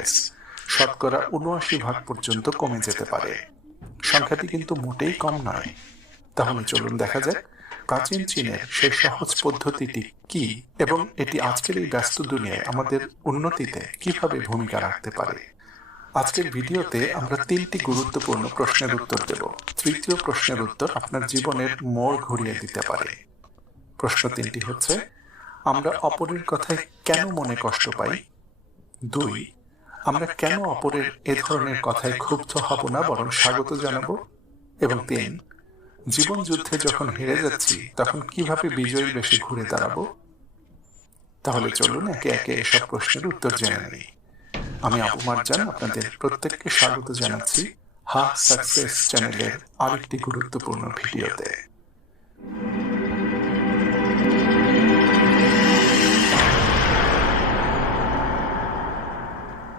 Progress 79% পর্যন্ত কমে যেতে পারে। সংখ্যাটি কিন্তু মোটেই কম নয়। তাহলে চলুন দেখা যাক প্রাচীন চীনের সেই সহজ পদ্ধতিটি কি এবং এটি আজকের এই ব্যস্ত দুনিয়ায় আমাদের উন্নতিতে কিভাবে ভূমিকা রাখতে পারে। আজকের ভিডিওতে আমরা 3টি গুরুত্বপূর্ণ প্রশ্নের উত্তর দেব। তৃতীয় প্রশ্নের উত্তর আপনার জীবনের মোড় ঘুরিয়ে দিতে পারে। প্রশ্ন 3টি হচ্ছে, আমরা অপরের কথায় কেন মনে কষ্ট পাই? 2, আমরা কেন অপরের এ ধরনের কথায় ক্ষুব্ধ হব না বরং স্বাগত জানাবো? এবং 3, জীবন যুদ্ধে যখন হেরে যাচ্ছি তখন কিভাবে বিজয়ী বেশি ঘুরে দাঁড়াবো? তাহলে চলুন একে একে এসব প্রশ্নের উত্তর জেনে নিই। আমি আবু মারজান আপনাদের প্রত্যেককে স্বাগত জানাচ্ছি হা সাকসেস চ্যানেলের আরেকটি গুরুত্বপূর্ণ ভিডিওতে।